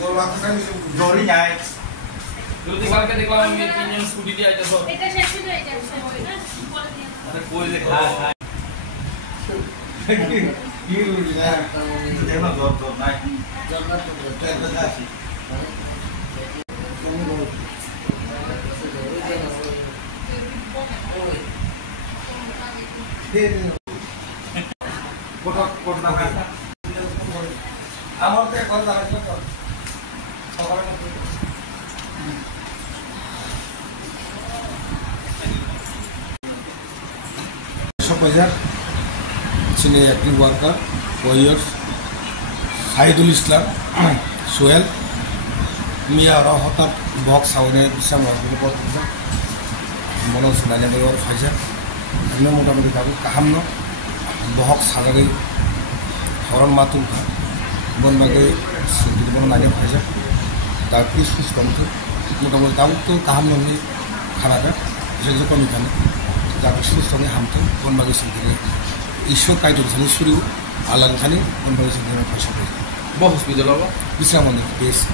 জরি যায় যদি কালকে দেখলাম আমি তিনজন স্কুটি দিয়ে আইতেছো এটা শেষ হয়ে যাচ্ছে না আরে কই যে খায় কি রুটি না কিন্তু দেখো জর নাই জর না তো একটা যাচ্ছি কোটা কোটা না আমার তো এখন দাঁড়াইছিল তো সকালে বাজার senior active worker warriors Saidul Islam Sohel Mia হঠাৎ বক্স সাউনে বিশ্রাম করতেছে মনে হচ্ছে নাইলে ওর ফাইসা এমনি মোটামুটি থাকুক কাহান্ন বহক সাগারে হরণ মাতুল খা বনবাগে সিদ্ধি বন নাগে ফাইসা তার পিস পিস কমছে মোটামুটি তাও তো কাহান্ন নেই খানাটা সেগুলো কমই খানে যাকে সুস্থনে হামতেন বনবাগে সিদ্ধি ঈশ্বর কাইটুল খানি সুরিও আলান খানি বনবাগে সিদ্ধি ফাইসা বহু হসপিটাল হবো বিশ্রাম মন্দির পেয়েছে